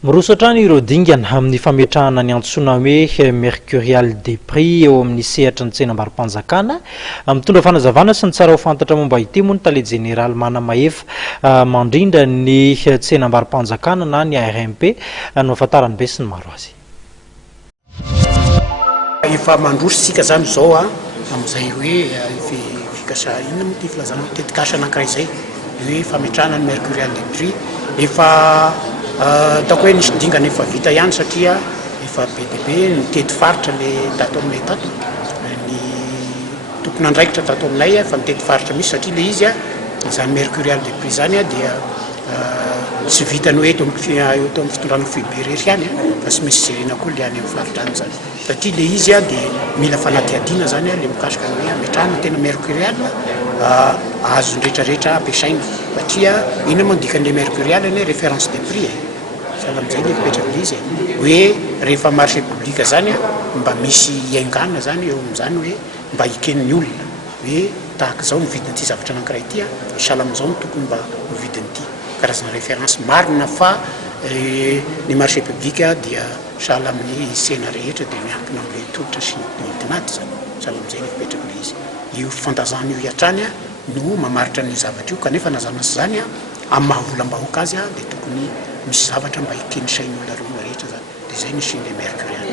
Mirosotrany ireo dingana amin'ny fametrahana ny antsoina hoe mercurial des prix eo amin'ny sehatra ny tsenam-barim-panjakana mitondra fanazavana sy ny tsara ho fantatra momba ity moa ny tale général Manamahefa mandrindra ny tsenam-barim-panjakana na ny ARMP no ahafantarany be sy ny maro azy. Efa mandrositsika zany zao amin'izay hoe fikasa inona moa ty filazana tetikasa anankiray zay hoe fametrahana ny mercurial des prix efa tako hoe nisy dingana efa vita ihany satria efa be dia be nitety faritra le tato aminay tato ny tokony andraikitra tato aminay fa nitety faritra misy satria le izy izany mercurial des prix zany dia tsy vitany hoe eto amin'ny fitondrana fiberery ihany fa tsy misy jerena koa le any amin'ny faritra any zany satria le izy dia mila fanadihadiana zany le mikasika hoe ametrahana tena mercurial azo rehetrarehetra ampiasaina satria ina moa dikan'le mercurial ny référence des prix sahala amin'izay le fipetraka izy hoe rehefa marché public zany mba misy iaingana zany eo amin'izany hoe mba hiken'ny olona hoe tahaka izao mividin'ity zavatra anankiray ity sahala amin'izao no tokony mba mividin'ity karazana référence marina fa ny marché public dia sahala amin'ny sena rehetra dia miankina amin'le tolotra sy ny tinady zany sahala amin'izay le fipetraka le izy io fantazana io hiatrany no mamaritra ny zavatra io kanefa nazana sy zany amin'ny mahavolam-bahoaka azy dia tokony misy zavatra mba hiken'ny sain'olona rehetra zany dia zay ny sin'le mercurial.